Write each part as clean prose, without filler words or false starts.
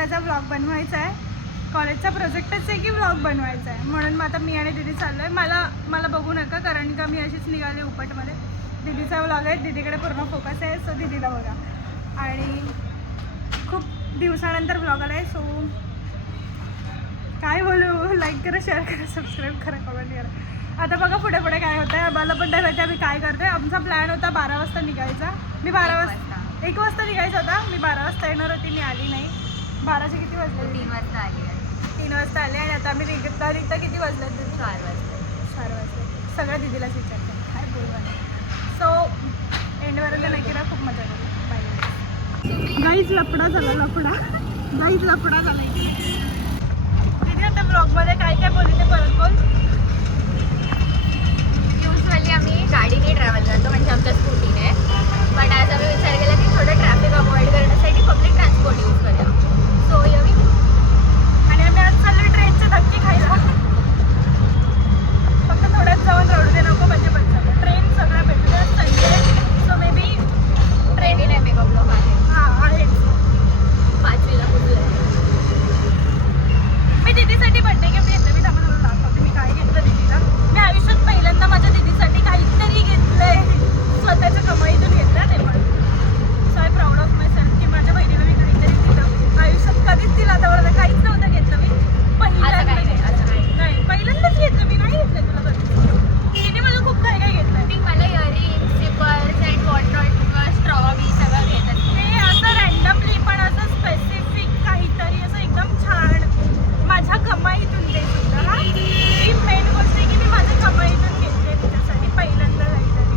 त्याचा व्लॉग बनवायचा आहे. कॉलेजचा प्रोजेक्टच आहे की व्लॉग बनवायचा आहे, म्हणून मग आता मी आणि दीदी चाललो आहे. मला बघू नका, कारण का मी अशीच निघाली उपटमध्ये. दीदीचा व्लॉग आहे, दीदीकडे पूर्ण फोकस आहे, सो दीदीला बघा. आणि खूप दिवसानंतर व्लॉग आला आहे, सो काय बोलू, लाईक करा, शेअर करा, सबस्क्राईब करा, कमेंट करा. आता बघा पुढे पुढे काय होतं आहे. आम्हाला पण नाही माहिती आम्ही काय करतो आहे. आमचा प्लॅन होता 12 वाजता निघायचा. मी 1 वाजता निघायचा होता. मी 12 वाजता येणार होती, मी आली नाही. 12चे किती वाजले? 3 वाजता आली. 3 वाजता आले आणि आता आम्ही निघता किती वाजले? 4 वाजता. 4 वाजले. सगळं दीदीलाच विचारते काय बोलवा. सो एंडपर्यंत नक्की राहा, खूप मजा करू. बाय. गाईज लफडा झाला, लफडा झाला. दीदी आता ब्लॉगमध्ये काय काय बोलली ते परत बोल. युजली आम्ही गाडीने ट्रॅव्हल करतो, म्हणजे आमच्या स्कूटीने. बट आज आम्ही विचार केला की थोडं ट्रॅफिक अवॉइड करण्यासाठी पब्लिक ट्रान्सपोर्ट यूज करूया. सो यवी. आणि आम्ही आज चाललो ट्रेनचे धक्के खायला. फक्त थोड्यात जाऊन रडू दे नको, म्हणजे पण चाललं ट्रेन सगळ्या भेटूया Sunday. So may be training आहे मेकअप ब्लॉग आहे. हां आहे. 5वीला पोहोचलोय. मी दीदीसाठी बर्थडे गिफ्ट घेतलं. मी त्यामुळे मला दाखवते मी काय घेतलं दीदीला. मी आयुष्यात पहिल्यांदा माझ्या दीदीसाठी काहीतरी घेतलंय, स्वतःच्या कमाईतून घेतलं ते पण. So I proud of my self की माझ्या बहिणीला मी काहीतरी दिलं. आयुष्यात कधीच तिला आतापर्यंत काहीच नव्हतं घेतलं. मी पहिल्यांदाच घेतलं. मी नाही घेतलं तुला कधी. तिने मला खूप काय काय घेतलं. ती मला इयरिंग्स, स्लिपर्स अँड वॉटनॉट, स्ट्रॉबी सगळं घेत असते. ते असं रँडमली पण असं स्पेसिफिक काहीतरी असं एकदम छान माझ्या कमाईतून ते सुद्धा. हा ही मेन गोष्ट आहे की मी माझ्या कमाईतून घेतले तिच्यासाठी पहिल्यांदा काहीतरी.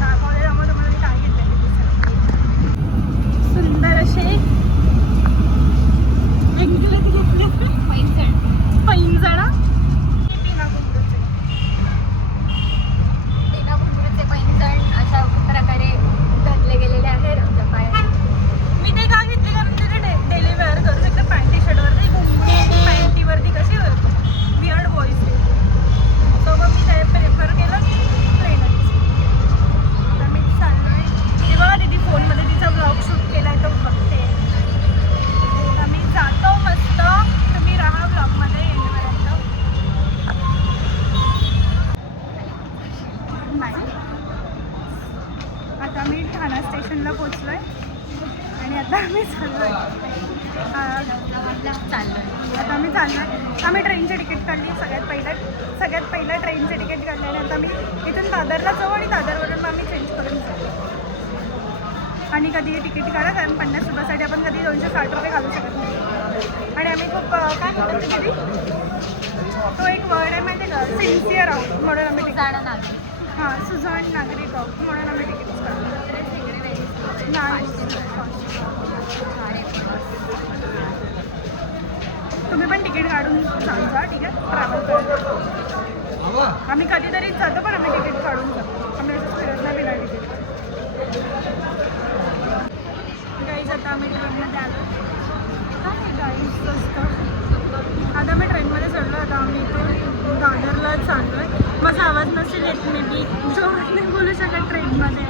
दाखवले त्यामुळे तुम्हाला मी काय घेतलं तिच्यासाठी. सुंदर असे पैंजणा बिना घुंगरूचे पैंजण अशा प्रकारे घातले गेलेले आहेत आमच्या पायात. मी ते का घेतले कारण तिथे डेली वेअर करू शकते. पॅन्टी शर्टवरती घुंगरू पॅन्टीवरती कशी वियर्ड व्हॉइस आहे. सो मग मी ते प्रेफर केलं की ट्रेनच. तर मी चाललो आहे. ती बघा दीदी फोनमध्ये तिचा ब्लॉग शूट केला आहे तो बघते. तर मी जातो मस्त. तुम्ही राहा ब्लॉगमध्ये एंडपर्यंत. नाही आता मी ठाणा स्टेशनला पोचलो आहे आणि आता आम्ही चाललो आहे. आता आम्ही चाललो आहे. आम्ही ट्रेनची तिकीट काढली सगळ्यात पहिलं ट्रेनचे तिकीट काढले आणि आता मी इथून दादरला जाऊ आणि दादरवरून मग आम्ही चेंज करून जाऊ. आणि कधी तिकीट काढा, कारण 50 रुपयासाठी आपण कधी 260 रुपये घालू शकत नाही. आणि आम्ही खूप काय म्हणतो कधी तो एक वर्ड आहे माहिती का, सिन्सिअर आहोत म्हणून आम्ही तिकीट. हां सुजाण नागरिक आहोत म्हणून आम्ही तिकीट काढतो. नाही तुम्ही पण तिकीट काढून जा, ठीक आहे. ट्रॅव्हल करा. आम्ही कधीतरीच जातो पण आम्ही तिकीट काढून जातो. आम्ही असं फिरत नाही बिना तिकीट. गाईज आता आम्ही ट्रेनमध्ये आलो. काय गाईज असतं. आता मी ट्रेनमध्ये चढलो. आता आम्ही इथे दादरला चाललो आहे. माझा आवाज नसेल येत मे बी, जोरात नाही बोलू शकत ट्रेनमध्ये.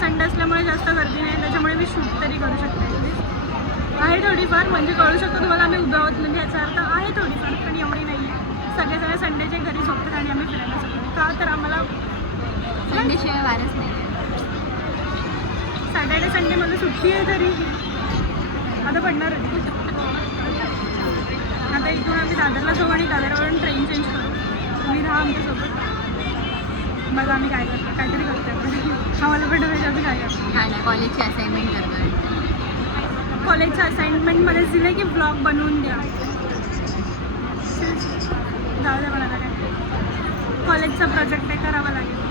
संडे असल्यामुळे जास्त गर्दी नाही, त्याच्यामुळे मी शूट तरी करू शकते. आहे थोडीफार, म्हणजे कळू शकतो तुम्हाला आम्ही उभ्या आहोत म्हणजे याचा अर्थ आहे थोडीफार, पण एवढी नाही आहे. सगळे संडेचे घरी झोपतात आणि आम्ही फिरायला शकतो. का तर आम्हाला संडेशिवाय वारच नाही. सॅटर्डे संडे मला सुट्टी आहे तरी आता पडणार होती. आता इथून आम्ही दादरला जाऊ आणि दादरवरून ट्रेन चेंज करू. तुम्ही राहा आमच्यासोबत. बघा आम्ही काय करतो, काहीतरी करतो. आम्हाला पण डोक्याच्या आधी काय करतो. हा ना, कॉलेजची असाइनमेंट करतोय. कॉलेजच्या असाइनमेंटमध्येच दिलं की ब्लॉग बनवून द्या. जाऊ द्या मला काय. कॉलेजचा प्रोजेक्ट आहे, करावा लागेल.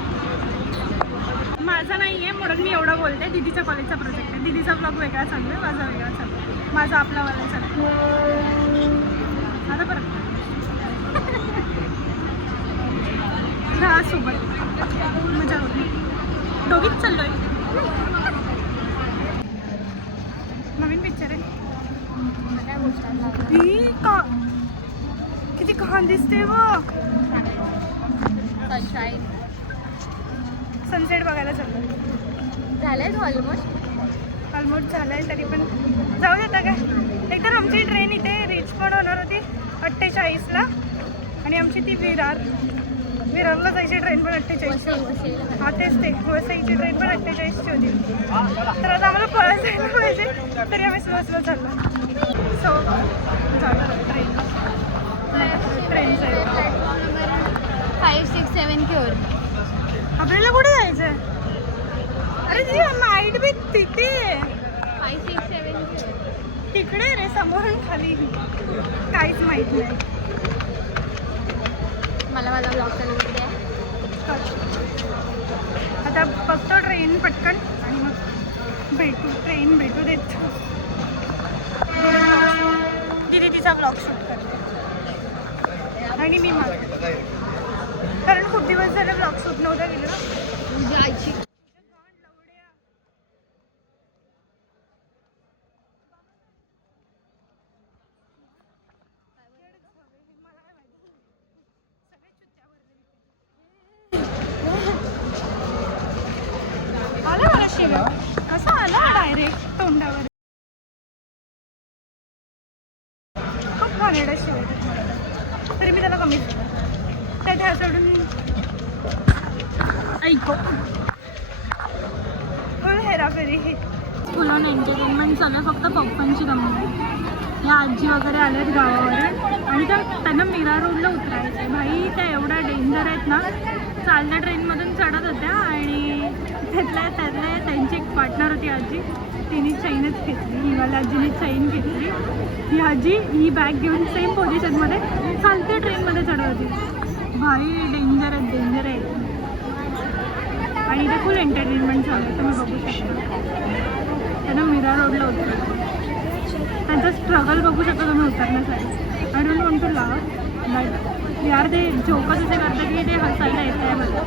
माझा नाही आहे म्हणून मी एवढं बोलते. दीदीच्या कॉलेजचा प्रोजेक्ट आहे. दीदीचा ब्लॉग वेगळा चालू आहे, माझा वेगळा चालू आहे. माझा आपलावाला चालू आहे. आता परत राहा सोबत, मजा होती. दोघीच चाललो आहे. नवीन पिक्चर आहे. का किती घाण दिसते बघ. सनशाईन सनसेट बघायला चाललो. झालंय ऑलमोस्ट. ऑलमोस्ट झालं आहे तरी पण जाऊ देता काय. एकतर आमची ट्रेन इथे रीच पण होणार होती 48ला आणि आमची ती विरारला जायची ट्रेन पण 48ची. हा तेच ते वसईची ट्रेन पण 48ची होती. तर आता आम्हाला पळत जायला पाहिजे तरी आम्ही स्लो चाललो. सो जाणार ट्रेन ट्रेनचं आहे. प्लॅटफॉर्म नंबर 5, 6, 7 की ओर. आपल्याला कुठे जायचं आहे? अरे ती माईट बी तिथे 5, 6, 7 की ओर. तिकडे रे समोरून खाली काहीच माहीत नाही. मला माझा ब्लॉग चालू द्या. आता बघतो ट्रेन पटकन आणि मग ट्रेन भेटू देत. दिदी तिचा ब्लॉग शूट करते आणि मी माझा, कारण खूप दिवस झाले ब्लॉग शूट नव्हता केलं ना. जायची. आला मला शिव्या कसा आला डायरेक्ट तोंडावर. खूप घाणेरडा शिव्या येतात मला तरी मी त्याला कमी त्या सोडून ऐको हेराफेरी. फुलान एंटरटेनमेंट चालू आहे. फक्त पप्पांची गंमत. या आजी वगैरे आल्यात गावावरून आणि त्यांना मीरा रोडला उतरायचं आहे. भाई त्या एवढ्या डेंजर आहेत ना. चालत्या ट्रेनमधून चढत होत्या आणि त्यातल्या त्यांची एक पार्टनर होती आजी. तिने चैनच घेतली. हिवाल्या आजीने चैन घेतली. ही आजी ही बॅग घेऊन सेम पोझिशनमध्ये चालत्या ट्रेनमध्ये चढत होती. भाई डेंजर आहेत. आणि ते फुल एंटरटेनमेंट झालं आहे. तुम्ही बघू शकता. त्यांना मीरा रोडला उतरलं. त्यांचा स्ट्रगल बघू शकता तुम्ही उतरण्यासाठी. आय डोंट वॉन्ट टू लाव बट यार ते जोकच असे करतात की ते हसायला येत आहे मला.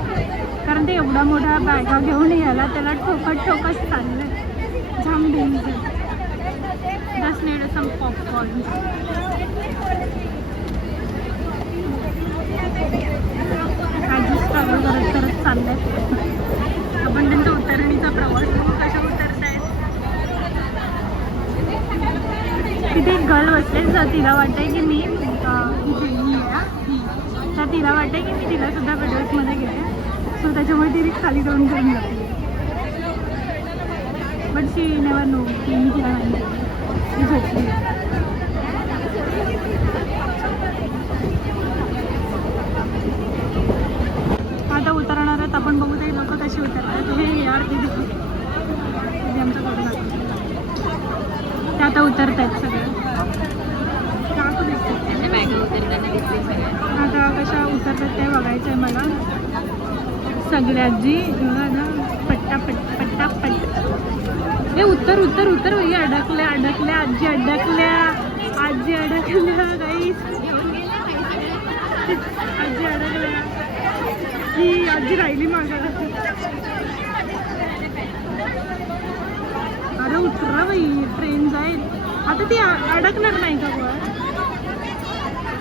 कारण ते एवढा मोठा बॅगा घेऊन यायला त्याला ठोकत चाललं आहे. जाम danger. Just need some popcorn. आजी स्ट्रगल करत चाललं आहे. आपण त्यांचा उतरणीचा प्रवास कशा उतरत आहेत. तिथे एक गर्ल बसले तर तिला वाटते की मी तर तिला वाटते की मी तिला सुद्धा व्हिडिओजमध्ये घेते. सो त्याच्यामुळे तिने खाली जाऊन जाते. बट शी नेवर नो की मी तिला नाही ती झोपली. आता उतरणार आहेत आपण. बघू ते लोक कशी उतरतात. हे यार तिथे आमचं करून ते आता उतरत आहेत सगळे. आता कशा उतरतात ते बघायचं आहे मला. सगळ्या आजी ना पट्टापट हे उतर भैया. अडकल्या आजी अडकल्या गाईस. आजी अडकल्या. ही आजी राहिली मागायला. अरे उतरा बाई ट्रेन जाईल आता. ती अडकणार नाही का बुवा.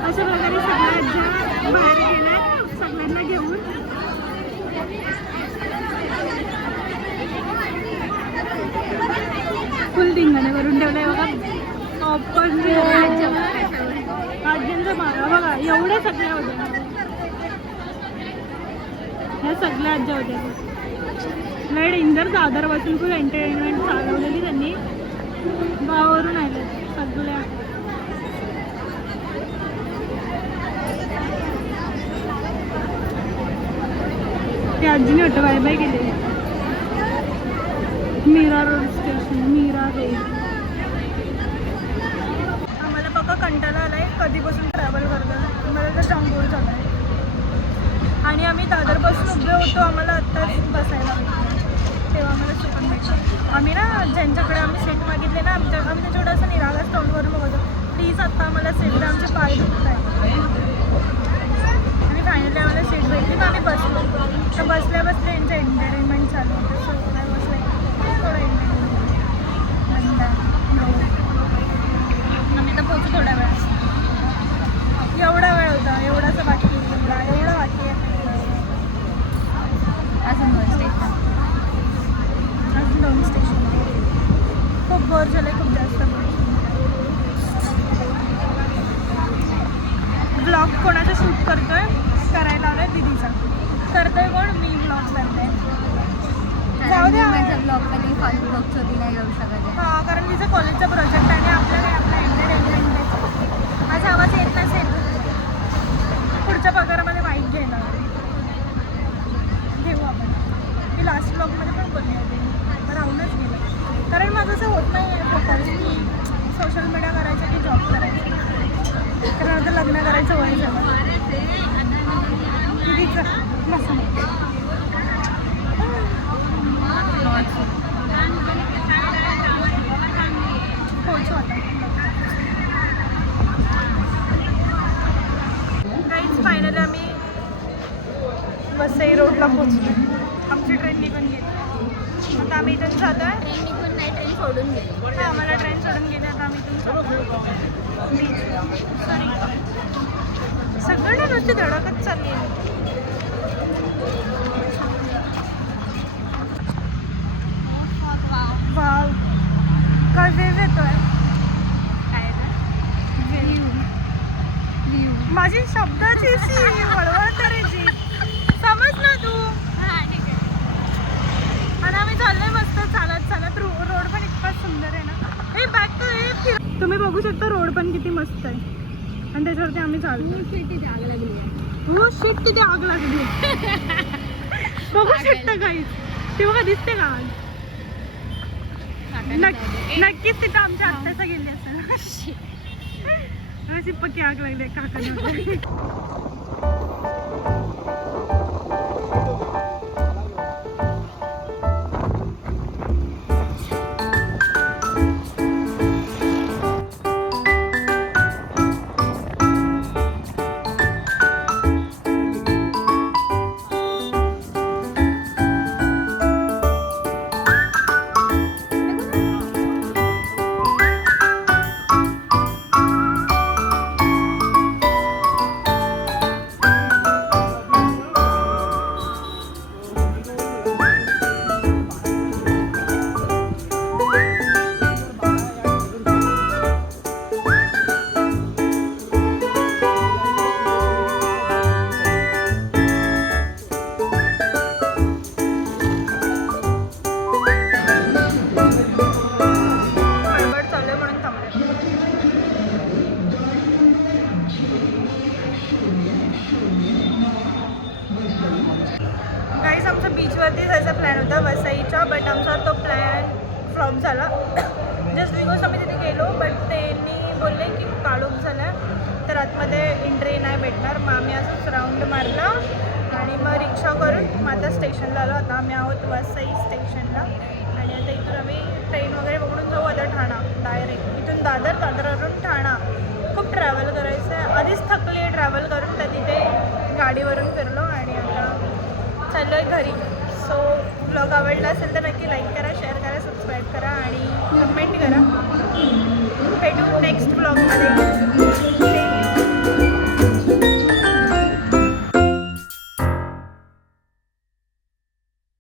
अशा प्रकारे सगळ्या आज्या बाहेर गेल्या सगळ्यांना घेऊन. फुल धिंगाणे करून ठेवलंय बघा. पॉपकॉर्न आज्यांचा मागा बघा. एवढ्या सगळ्या होत्या. ह्या सगळ्या आज्या होत्या. लय डेंजर. दादरपासून खूप एंटरटेनमेंट चालवलेली त्यांनी. गावावरून आले सगळ्या. त्या आजीने वाटतं बाय बाय केली. Mira road station. Mira road. आम्हाला बघा कंटाळा आला आहे कधीपासून ट्रॅव्हल करतो. मला तर जाम बोर झालं आहे. आणि आम्ही दादरपासून उभे होतो. आम्हाला आत्ताच बसायला तेव्हा आम्हाला सुकून भेटलं. आम्ही ना ज्यांच्याकडे आम्ही सीट मागितले ना आम्ही त्याच्याकडे असं निरागस तोंडवरून बघतो. प्लीज आत्ता आम्हाला सीट द्या. आमचे पाय दुखत आहे. आणि फायनली आम्हाला सीट भेटली तर आम्ही बसलो. तर बसल्या यांचं एंटरटेनमेंट चालू होतं. सो काय बसलं थोडं एंटरटेनमेंट. आम्ही तर पोहोचू थोड्या वेळात. एवढा वेळ होता. एवढासा बाकी एवढा बाकी आहे. अजून 2 स्टेशन. ब्लॉगमध्ये फालतू बघतो नाही येऊ शकत आहे. हां, कारण तिचं कॉलेजचा प्रोजेक्ट आणि आपल्याला आपला एंटरटेनमेंट. माझा आवाज येत नसेल पुढच्या पगारामध्ये माहीत घेणार घेऊ आपण. मी लास्ट ब्लॉगमध्ये पण बोलली होती, पण राहूनच गेलं. कारण माझं असं होत नाही आहे फोकस की सोशल मीडिया करायचं की जॉब करायचं. कारण आता लग्न करायचं वय झालं. दीदीचं नसं पोहोचू आता. काहीच फायनली आम्ही वसई रोडला पोहोचलो. आमची ट्रेन निघून गेली. आता आम्ही इथून जातो आहे. ट्रेन निघून नाही, ट्रेन सोडून गेली. हां, आम्हाला ट्रेन सोडून गेली. आता आम्ही इथून जातो. सॉरी, सगळं नुसती धडकच चालली आहे. वाव, काय वेव येतोय. काय माझी शब्दाची सी वळवळ करायची, समज ना तू. आणि आम्ही चाललोय मस्त चालत चालत. रोड पण इतका सुंदर आहे ना. हे बॅक टू तुम्ही बघू शकता, रोड पण किती मस्त आहे. आणि त्याच्यावरती आम्ही चाललो. तिथे आग लागली आहे. हो शिट, तिथे आग लागली. बघू शकता काही. ते बघा दिसते का आग. नक्कीच तिथं आमच्या आत्याचा गेली असेल. अशी पक्की आग लागली काकांना. बीचवरती जायचा प्लॅन होता वसईचा, बट आमचा तो प्लॅन फ्लॉप झाला. जस्ट बिकॉज आम्ही तिथे गेलो, बट त्यांनी बोलले की काळोख झाला तर आतमध्ये एंट्री नाही भेटणार. मग आम्ही असंच राऊंड मारला आणि मग रिक्षा करून मग आता स्टेशनला आलो. आता आम्ही आहोत वसई स्टेशनला आणि आता इथून आम्ही ट्रेन वगैरे पकडून जाऊ आता ठाणा डायरेक्ट. इथून दादरवरून ठाणा. खूप ट्रॅव्हल करायचं आहे, आधीच थकली आहे ट्रॅव्हल करून, तर तिथे गाडीवरून फिरलो आणि आता चाललो आहे घरी. सो ब्लॉग आवडला असेल तर नक्की लाईक करा, शेअर करा, सबस्क्राईब करा आणि कमेंट करा. भेटू नेक्स्ट ब्लॉगमध्ये.